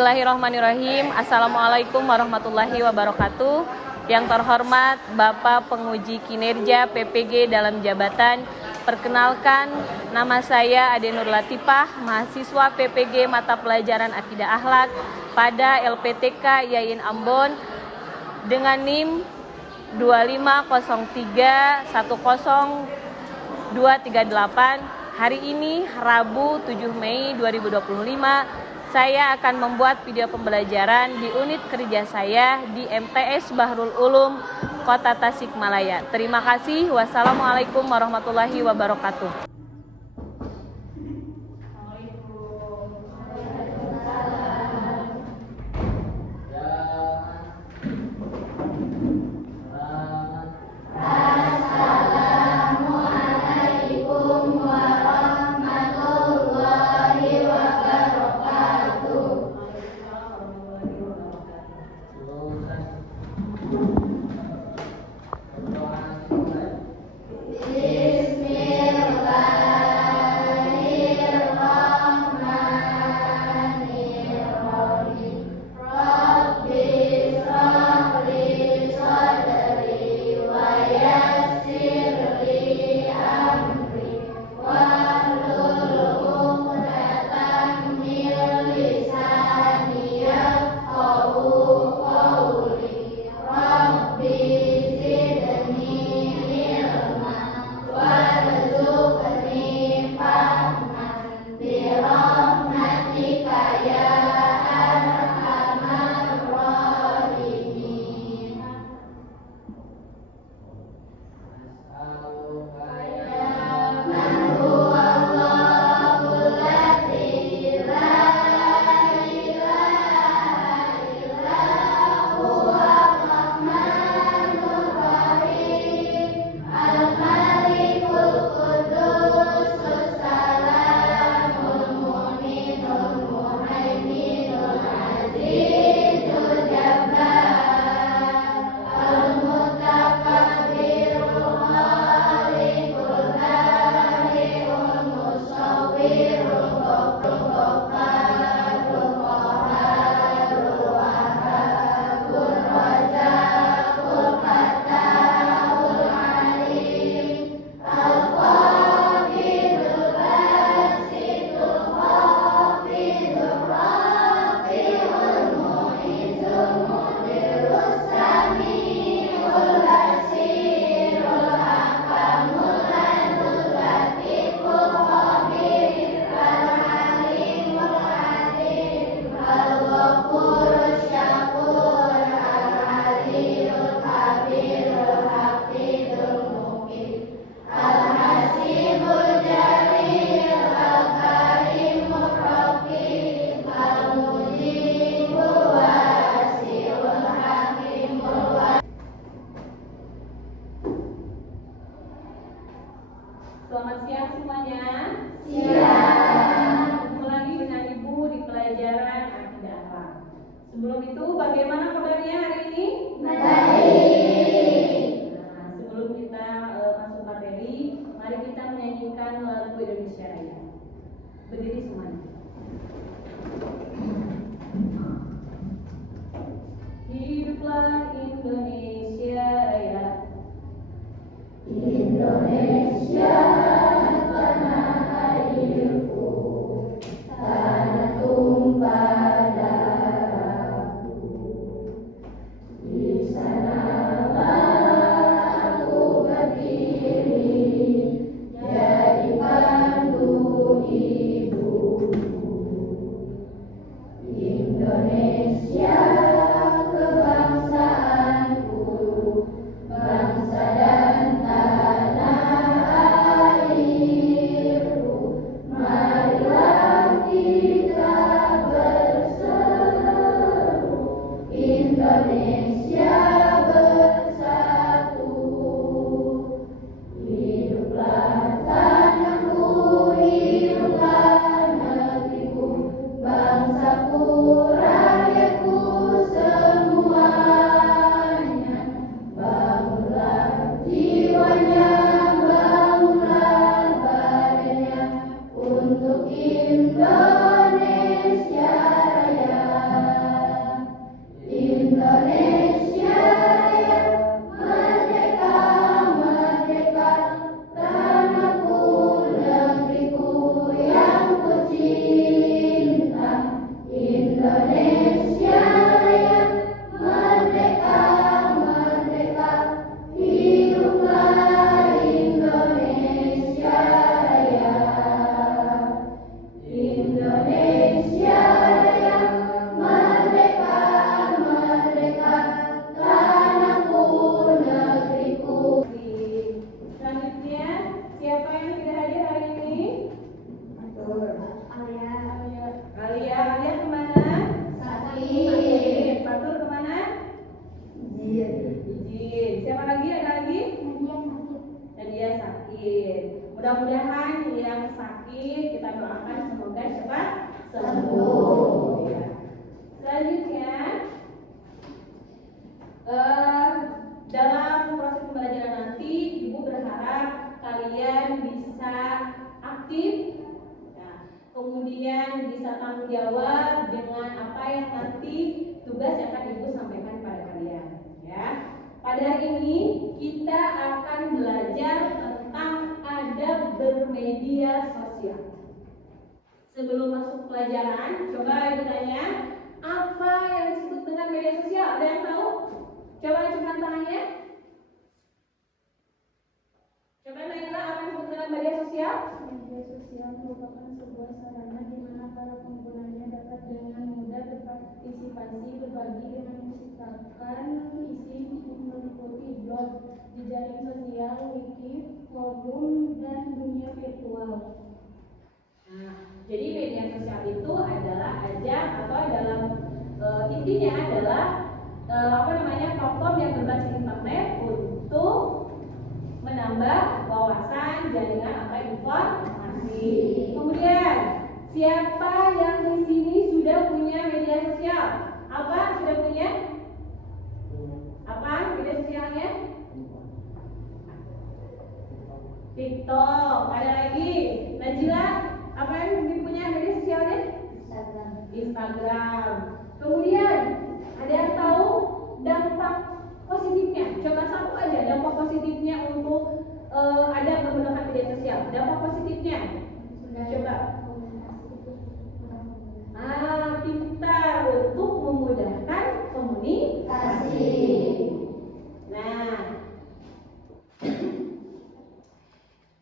Bismillahirrahmanirrahim. Assalamualaikum warahmatullahi wabarakatuh. Yang terhormat Bapak Penguji Kinerja PPG dalam jabatan, perkenalkan nama saya Ade Nur Latifah, mahasiswa PPG mata pelajaran Akidah Akhlak pada LPTK Yayin Ambon dengan NIM 250310238. Hari ini Rabu 7 Mei 2025 saya akan membuat video pembelajaran di unit kerja saya di MTS Bahrul Ulum, Kota Tasikmalaya. Terima kasih. Wassalamualaikum warahmatullahi wabarakatuh. Selamat siang semuanya. Siang. Ketemu lagi dengan Ibu di pelajaran Akidah Akhlak. Sebelum itu, bagaimana kabarnya hari ini? Baik. Nah, sebelum kita masuk materi, mari kita menyanyikan lagu Indonesia Raya. Berdiri semuanya. Hiduplah Indonesia Raya. Indonesia tanah airku, tanah tumpah darahku. Di sanalah aku berdiri, jadi pandu ibuku. Indonesia kebangsaanku, bangsa dan tanah mudah-mudahan yang sakit kita doakan semoga cepat sembuh. Ya. Selanjutnya, dalam proses pembelajaran nanti, Ibu berharap kalian bisa aktif, ya, kemudian bisa tanggung jawab dengan apa yang nanti tugas yang akan Ibu sampaikan pada kalian. Ya. Pada hari ini kita akan belajar tentang adab bermedia sosial. Sebelum masuk pelajaran, coba Ibu tanya, apa yang disebut dengan media sosial? Ada yang tahu? Coba acungkan tangannya. Coba tanyalah apa yang disebut dengan media sosial? Media sosial merupakan sebuah sarana di mana para penggunanya dapat dengan mudah berpartisipasi, berbagi dengan menciptakan isi meliputi blog, jejaring sosial, wiki, forum, dan dunia virtual. Nah, jadi media sosial itu adalah ajang atau dalam intinya adalah platform yang berbasis internet untuk menambah wawasan, jaringan atau informasi. Kemudian, siapa yang di sini sudah punya media sosial? Apa sudah punya? Apa media sosialnya? TikTok. Ada lagi? Najila, apa yang punya media sosialnya? Instagram. Kemudian, ada yang tahu dampak positifnya? Coba satu aja dampak positifnya untuk ada menggunakan media sosial. Dampak positifnya? Coba. Pintar untuk memudahkan komunikasi. Nah,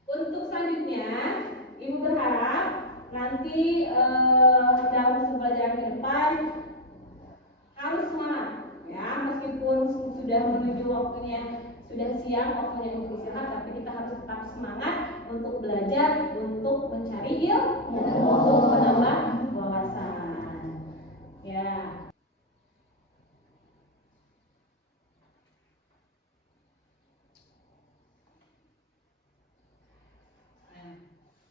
untuk selanjutnya, Ibu berharap nanti dalam pelajaran ke depan harus semangat, ya, meskipun sudah menuju waktunya, sudah siang waktunya untuk istirahat, tapi kita harus tetap semangat untuk belajar, untuk mencari ilmu, untuk menambah wawasan. Ya. Nah,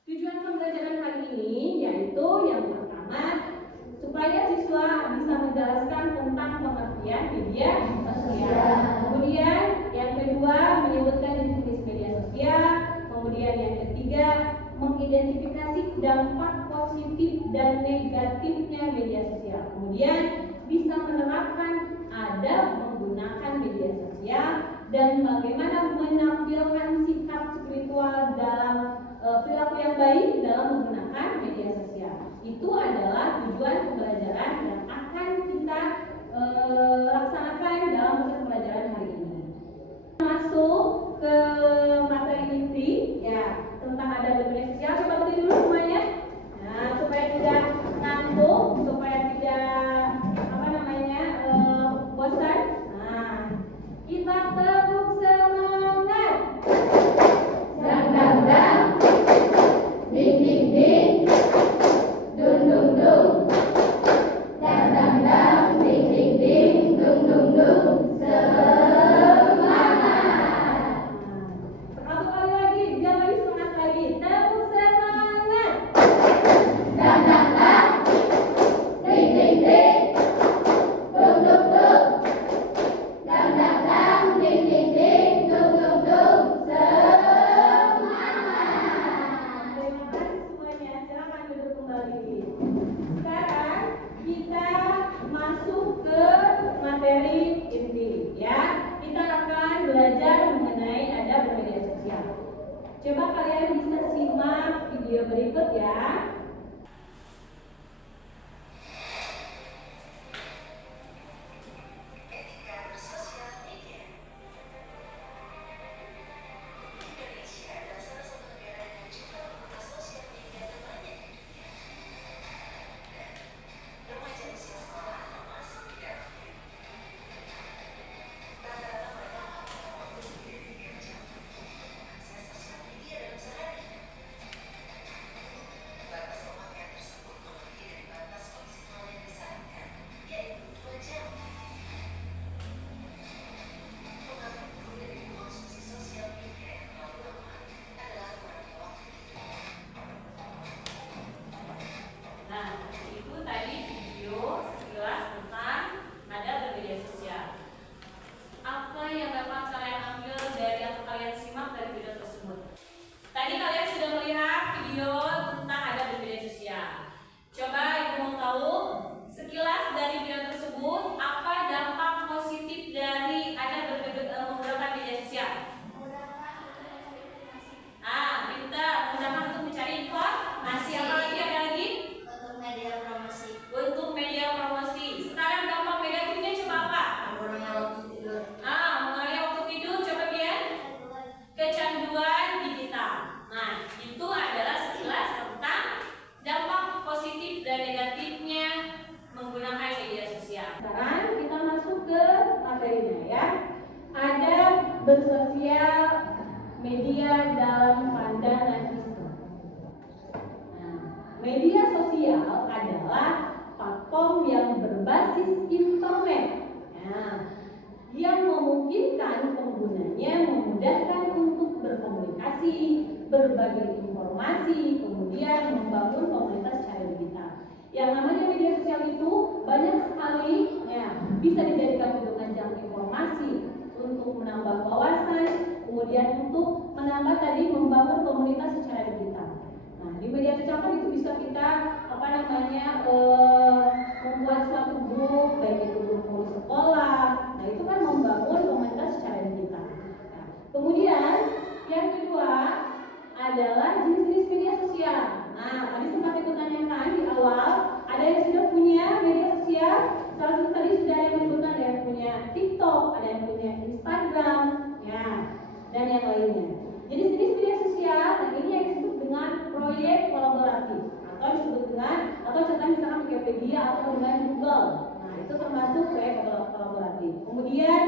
tujuan pembelajaran hari ini yaitu yang pertama, supaya siswa bisa menjelaskan tentang pengertian media sosial. Kemudian yang kedua, menyebutkan jenis media sosial. Kemudian yang ketiga, mengidentifikasi dampak positif dan negatifnya media sosial. Kemudian bisa menerapkan adab menggunakan media sosial dan bagaimana menampilkan sikap spiritual dalam perilaku yang baik dalam menggunakan media sosial. Itu adalah tujuan pembelajaran yang akan kita laksanakan dalam proses pembelajaran hari ini. Masuk ke materi inti, ya, tentang adab bermedia sosial. Coba berdiri dulu semuanya. Nah, supaya tidak ngantuk, supaya tidak bosan. Nah, kita tepuk semangat. Dang dang dang, ding ding ding, dung dung dung. Dang dang dang, ding ding ding, dung dung dung. Semangat. Satu kali lagi, biar lebih semangat lagi. Tepuk semangat. Dang dang dang, ding ding ding, dung dung dung. Dang dang dang, ding ding ding, dung dung dung. Semangat. Terima kasih semuanya. Silakan duduk kembali. Sekarang kita masuk ke materi inti, ya. Kita akan belajar mengenai adab bermedia sosial. Coba kalian bisa simak video berikut, ya. bersosial media dalam pandangan Islam. Nah, media sosial adalah platform yang berbasis internet, yang memungkinkan penggunanya memudahkan untuk berkomunikasi, berbagi informasi, kemudian membangun komunitas secara digital. Yang namanya media sosial itu banyak sekali bisa dijadikan untuk ajang informasi, untuk menambah wawasan, kemudian untuk menambah tadi membangun komunitas secara digital. Nah, di media sosial kan itu bisa kita membuat suatu grup, baik itu grup di sekolah. Nah, itu kan membangun komunitas secara digital. Nah, kemudian yang kedua adalah jenis-jenis media sosial. Nah, tadi sempat aku tanyakan di awal, ada yang sudah punya media sosial. Salah satu tadi sudah ada yang menyebutkan, ada yang punya TikTok, ada yang punya Instagram, dan yang lainnya. Jenis-jenis media sosial, nah ini yang disebut dengan proyek kolaboratif, atau disebut dengan, atau contohnya misalkan Wikipedia atau dengan Google. Nah, itu termasuk proyek kolaboratif. Kemudian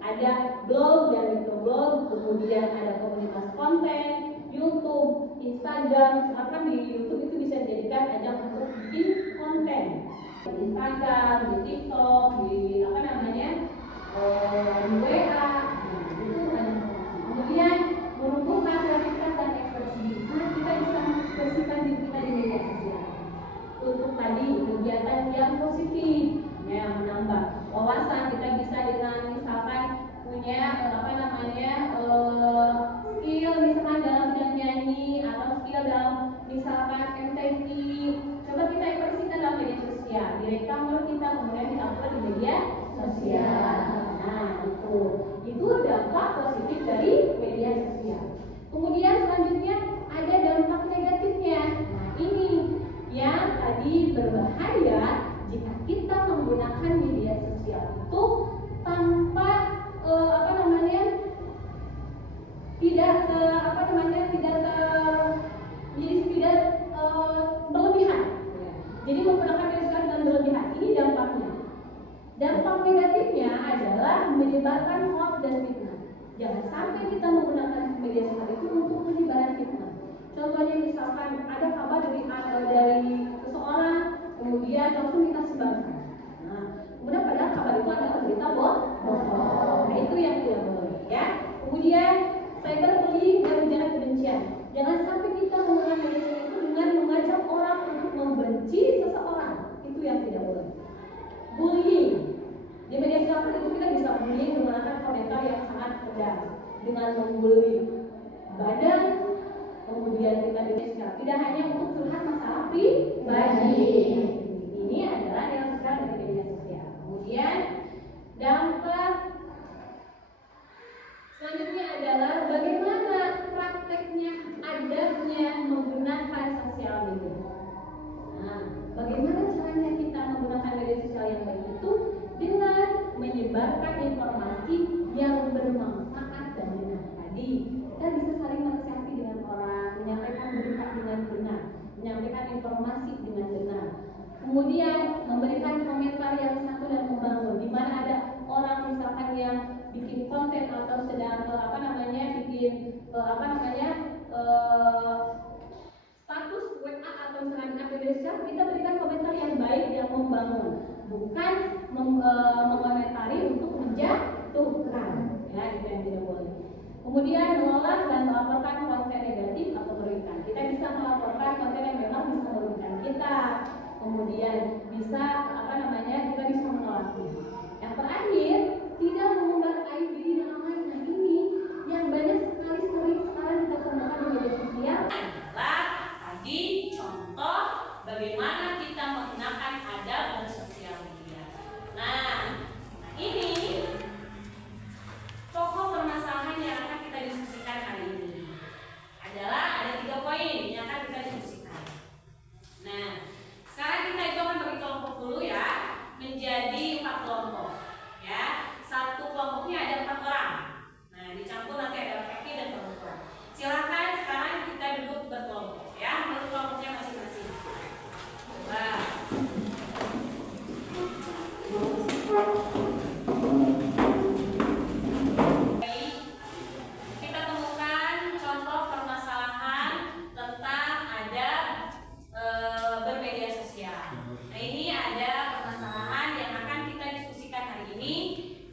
ada blog dan microblog, kemudian ada komunitas konten, YouTube, Instagram. Bahkan di YouTube itu bisa dijadikan ajang untuk bikin konten. Di Instagram, di TikTok, di di WA. Itu ada. Kemudian menumbuhkan kreativitas dan ekspresi. Nah, kita bisa mengekspresikan diri kita di media sosial. Untuk tadi kegiatan yang positif, menambah wawasan. Kita bisa dengan misalkan punya skill misalkan dalam bidang nyanyi atau skill dalam misalkan MTQ. Coba kita ekspresikan dalam media sosial. Direkam kita kemudian di-upload di media sosial. Nah, itu dampak positif dari media sosial. Kemudian selanjutnya ada dampak negatifnya. Nah, ini yang tadi berbahaya jika kita menggunakan media sosial itu tanpa tidak berlebihan. Jadi menggunakan media sosial dengan berlebihan. Ini dampaknya. Dampak negatifnya adalah menyebarkan hoax dan fitnah. Jangan sampai kita menggunakan media sosial itu untuk penyebaran fitnah. Contohnya misalkan ada kabar dari seseorang, kemudian langsung kita sebarkan. Nah, kemudian padahal kabar itu adalah berita bohong. Nah, itu yang tidak boleh, ya. Kemudian cyberbullying dan ujaran kebencian. Jangan sampai kita menggunakan media sosial itu dengan mengajak orang untuk membenci seseorang. Itu yang tidak boleh. Bullying. Di media sosial itu kita bisa bullying menggunakan komentar yang sangat pedas, dengan membuli badan, kemudian kita tidak hanya untuk curhat masalah pribadi. Ini adalah yang sosial dari media sosial. Kemudian dampak selanjutnya adalah bagaimana prakteknya adabnya menggunakan sosial media. Nah, bagaimana caranya kita menggunakan media sosial yang baik itu dengan menyebarkan informasi yang bermanfaat dan benar. Tadi kita bisa saling menasihati dengan orang, menyampaikan berita dengan benar, menyampaikan informasi dengan benar. Kemudian memberikan komentar yang satu dan membangun. Di mana ada orang misalkan yang bikin konten atau sedang status WA atau misalnya media sosial, kita berikan komentar yang baik yang membangun, bukan mengomentari untuk menjatuhkan, ya, itu yang tidak boleh. Kemudian menolak dan melaporkan konten negatif atau merugikan. Kita bisa melaporkan konten yang memang bisa merugikan kita. Kemudian bisa kita bisa menolaknya. Yang terakhir, tidak mengumbar aib diri dan orang lain. Nah, ini yang banyak sekali sering sekarang kita temukan di media sosial adalah tadi contoh bagaimana kita menggunakan adab bersosial media. Nah, ini pokok permasalahan yang akan kita diskusikan hari ini adalah ada 3 poin yang akan kita diskusikan. Nah, sekarang kita itu akan bagi kelompok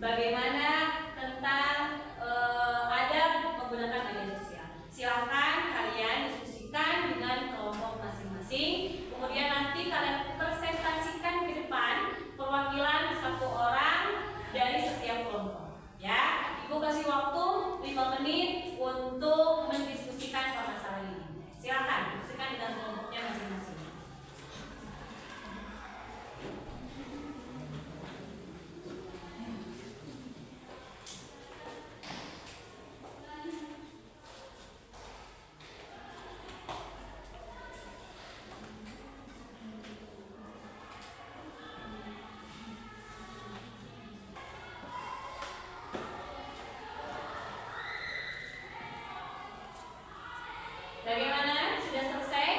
bagaimana tentang adab menggunakan media sosial. Silakan kalian diskusikan dengan kelompok masing-masing. Kemudian nanti kalian presentasikan ke depan perwakilan satu orang dari setiap kelompok. Ya, Ibu kasih waktu 5 menit untuk mendiskusikan permasalahan ini. Silakan diskusikan dengan kelompoknya masing-masing. Bagaimana? Sudah selesai?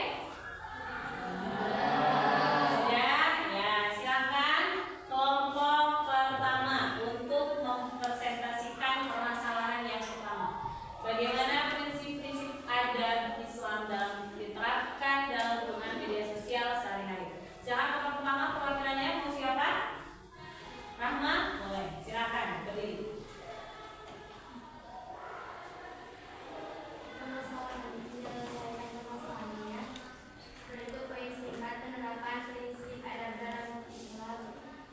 Sudah? Ya, silakan kelompok pertama untuk mempresentasikan permasalahan yang pertama. Bagaimana prinsip-prinsip adab Islam dalam diterapkan dalam penggunaan media sosial sehari-hari. Silakan kelompok pertama, perwakilannya mau siapa? Rahma? Boleh, silakan berdiri.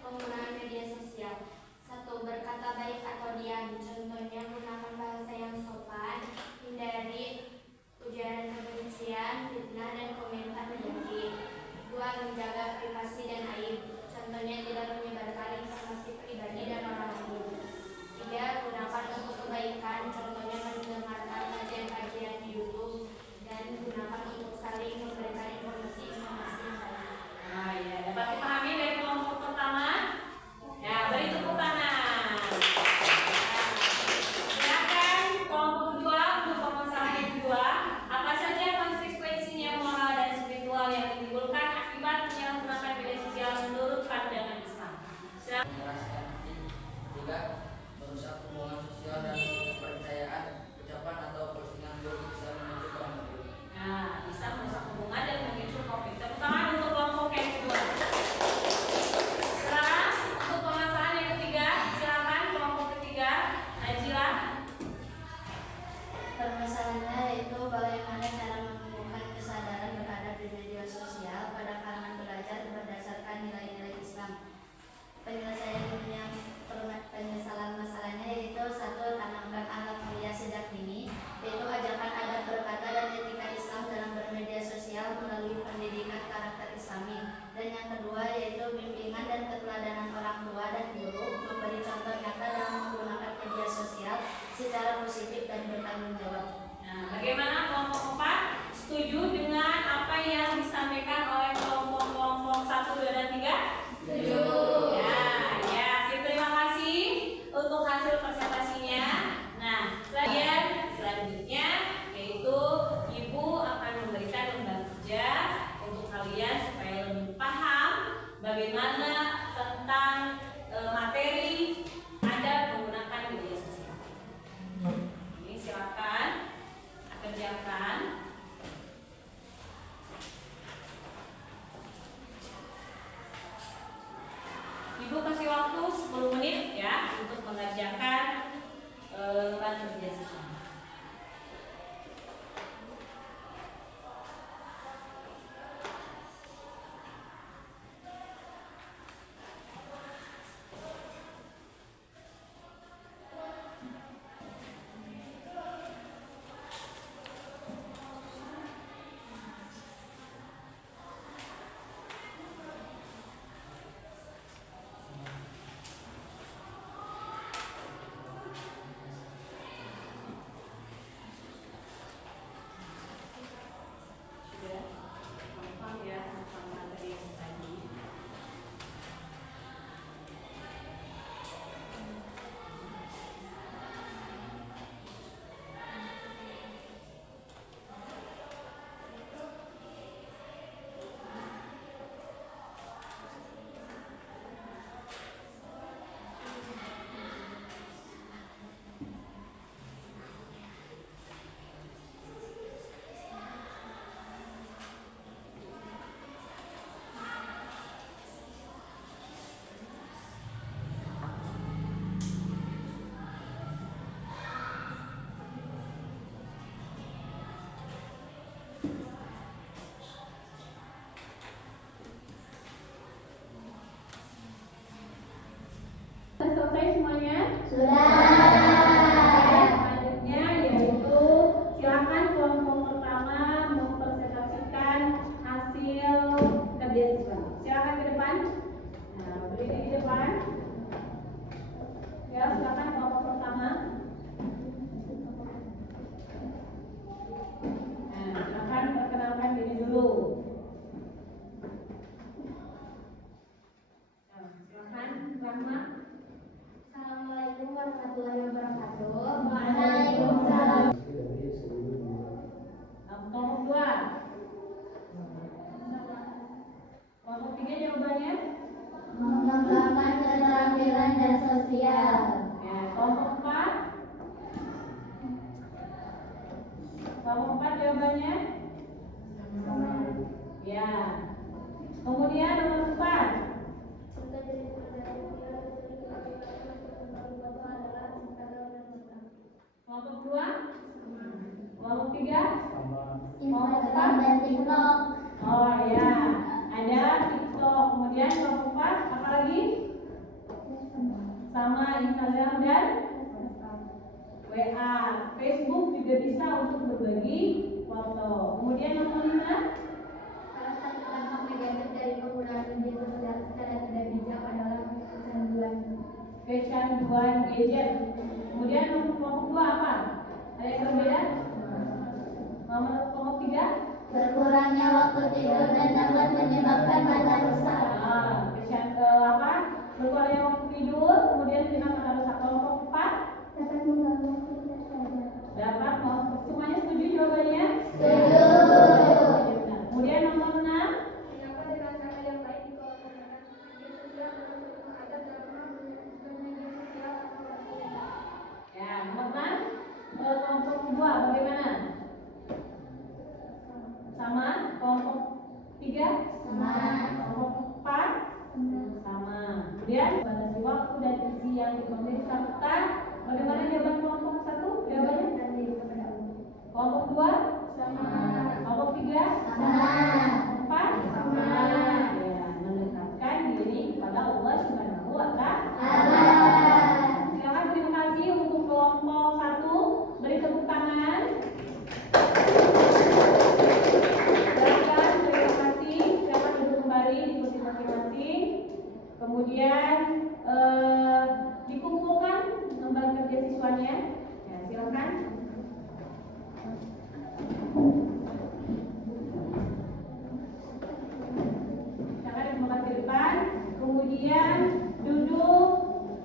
Penggunaan media sosial. 1. Berkata baik atau diam. Contohnya gunakan bahasa yang sopan, hindari ujaran kebencian, fitnah dan komentar negatif. 2. Menjaga privasi dan aib. Contohnya tidak menyebarkan informasi pribadi dan orang lain. 3. Gunakan untuk kebaikan. Contohnya mendengarkan kajian-kajian di YouTube dan gunakan untuk saling memberikan informasi yang baik. Nah, ya, dapat dipahami dari kelompok pertama? Ya, beri tepuk tangan. Silakan kelompok kedua untuk permasalahan yang kedua. Apa saja konsekuensinya moral dan spiritual yang ditimbulkan akibat menyalahgunakan media sosial menurut pandangan Islam? Silakan. Menjelaskan. 3. Merusak hubungan sosial dan kepercayaan. Ucapan atau postingan buruk bisa memicu konflik. Nah, bisa merusak hubungan dan memicu konflik. Tepuk tangan untuk kelompok yang kedua. Sekarang untuk permasalahan yang ketiga, silakan kelompok ketiga, Najila. Permasalahannya yaitu bagaimana cara menumbuhkan kesadaran beradab di media sosial pada kalangan belajar berdasarkan nilai-nilai Islam. Penyesalan masalahnya yaitu 1. Tanamkan akhlak mulia sejak dini, yaitu ajarkan adab berkata dan etika Islam dalam bermedia sosial melalui pendidikan karakter Islami. Dan yang kedua yaitu bimbingan dan keteladanan orang tua dan guru, memberi contoh nyata dalam menggunakan media sosial secara positif dan bertanggung jawab. Nah, bagaimana kelompok 4? Setuju dengan apa yang disampaikan oleh kelompok-kelompok 1, 2, dan 3? Setuju. Ya, terima kasih untuk hasil presentasinya. Nah, selanjutnya yaitu Ibu akan memberikan lembar kerja untuk kalian supaya lebih paham bagaimana tentang materi adab menggunakan media sosial. Ini silakan kerjakan. Ibu kasih waktu 10 menit ya untuk mengerjakan lembar kerja siswa. Ya, silakan kelompok pertama. Nah, silakan perkenalkan diri dulu. Nah, silakan Rahma. Assalamualaikum warahmatullahi wabarakatuh. Waalaikumsalam. Kelompok 2. Kelompok 3 jawabannya? Mengembangkan keterampilan dan sosial. Ya, kelompok 4. Kelompok 4 jawabannya? Ya. Kemudian nomor 4. Kelompok 2. Kelompok 3. Instagram dan TikTok. Oh ya, ada TikTok. Kemudian kelompok 4 apa lagi? Sama Instagram dan WA. Facebook juga bisa untuk berbagi foto. Kemudian nomor 5. Salah satu dampak negatif dari penggunaan media sosial secara tidak bijak adalah Kecanduan gadget. Kemudian nomor kelompok 2 apa? Ada yang berbeda? Nomor kelompok 3. berkurangnya waktu tidur dan dapat menyebabkan mata rusak. Apa? Berkurangnya waktu tidur, kemudian dengan mata rusak. Kelompok 4 Dapat mengganggu aktivitas belajar. dapat semuanya setuju jawabannya? Setuju. Kemudian nomor 6. Mengapa dengan cara yang baik jika menggunakan media sosial untuk menghadap dalam media sosial atau lainnya? Ya, nomor 6. Kelompok 2 bagaimana? Sama. Kelompok 3 Sama. kelompok 4 sama. Kemudian batasi waktu dan isi yang dipenuhi serta bagaimana jawaban kelompok 1? Jawabannya kelompok 2 Sama. kelompok 3 Sama. 4 Sama. Ya, mendekatkan diri kepada Allah Subhanahu wa Ta'ala. Silakan, terima kasih untuk kelompok 1. Beri tepuk tangan. Silakan, terima kasih. Silakan duduk kembali di kursi masing-masing. Kemudian dikumpulkan lembar kerja siswanya. Ya, silakan. Silakan dikumpulkan ke depan. Kemudian duduk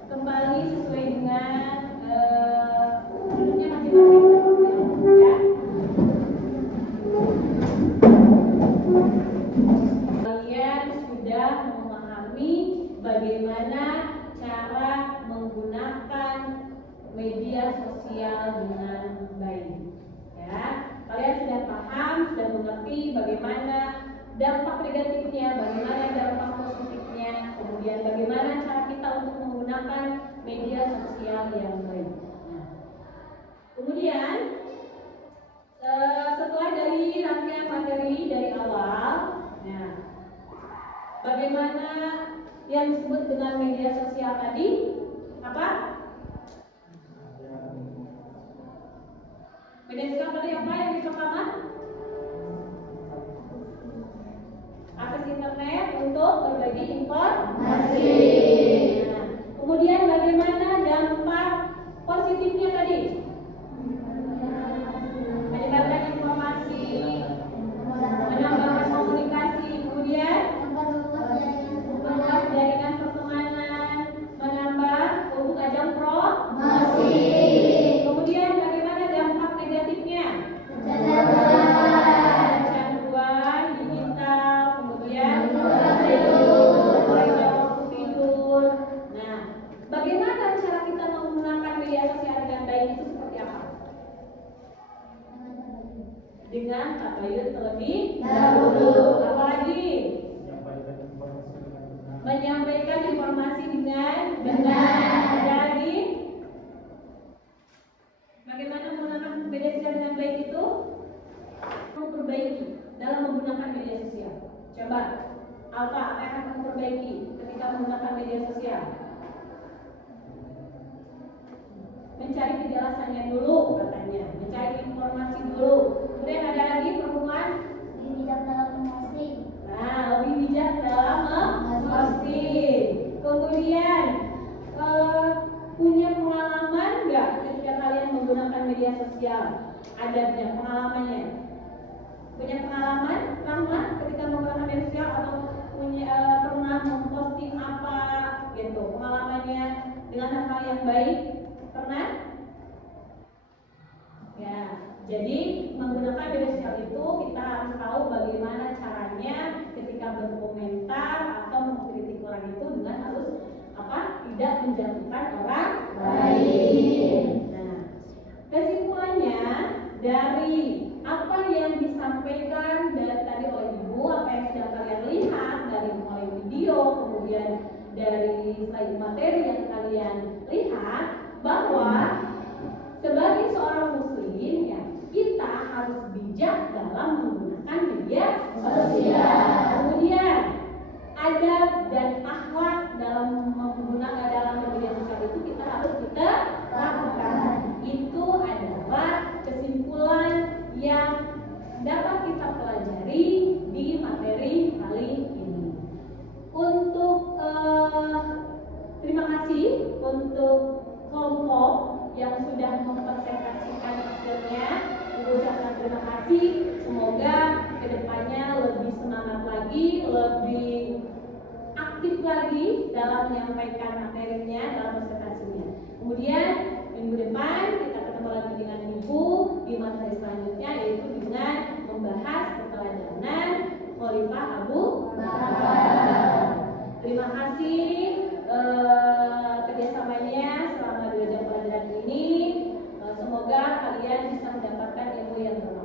kembali sesuai dengan duduknya masing-masing. Ya. Kalian sudah memahami bagaimana cara menggunakan media sosial dengan baik. Ya, kalian sudah paham, sudah mengerti bagaimana dampak negatifnya, bagaimana dampak positifnya, kemudian bagaimana cara kita untuk menggunakan media sosial yang baik. Nah, kemudian setelah dari rangkaian materi dari awal, nah, bagaimana yang disebut dengan media sosial tadi? Apa? Media sosial tadi apa yang pertama? Akses internet untuk berbagi informasi. Nah, kemudian bagaimana dampak positifnya tadi? Menyebarkan informasi, menambahkan komunikasi, kemudian memperluas jaringan pertemanan, menambah untuk ajang promosi. Kemudian bagaimana dampak negatifnya? Kecanduan digital, kemudian mengurangi waktu tidur. Nah, bagaimana cara kita menggunakan media sosial dengan baik itu seperti apa? Dengan tabayun terlebih dahulu. Apalagi menyampaikan informasi dengan benar. Ada lagi? Bagaimana menggunakan media sosial dengan baik itu? Memperbaiki dalam menggunakan media sosial. Coba, apa yang akan kamu perbaiki ketika menggunakan media sosial? Mencari kejelasannya dulu katanya, mencari informasi dulu. Kemudian ada lagi pertemuan Bijak dalam emosi. Nah, lebih bijak dalam memposting. Kemudian punya menggunakan media sosial? Ada pengalamannya? Punya pengalaman, Rahma, ketika menggunakan media sosial atau pernah memposting apa gitu? Pengalamannya dengan hal-hal yang baik? Pernah? Ya, jadi menggunakan media sosial itu kita harus tahu bagaimana caranya ketika berkomentar atau mengkritik orang itu dengan harus tidak menjatuhkan orang lain. Nah, kesimpulannya dari apa yang disampaikan dari tadi oleh Ibu, apa yang sudah kalian lihat dari mulai video, kemudian dari slide materi yang kalian lihat, bahwa sebagai seorang muslim ya, kita harus bijak dalam menggunakan media sosial. Kemudian adab dan akhlak dalam menggunakan dalam media sosial itu kita harus lakukan. Itu adalah kesimpulan yang dapat kita pelajari di materi kali ini. Untuk terima kasih untuk kelompok yang sudah mempresentasikan hasilnya. Mengucapkan terima kasih. Semoga kedepannya lebih semangat lagi, lebih aktif lagi dalam menyampaikan materinya, dalam presentasinya. Kemudian minggu depan kita ketemu lagi dengan Ibu di materi selanjutnya, yaitu dengan membahas keteladanan Khalifah Abu Bakar. Terima kasih kerjasamanya selama 2 jam pelajaran ini. Semoga kalian bisa mendapatkan ilmu yang bermanfaat.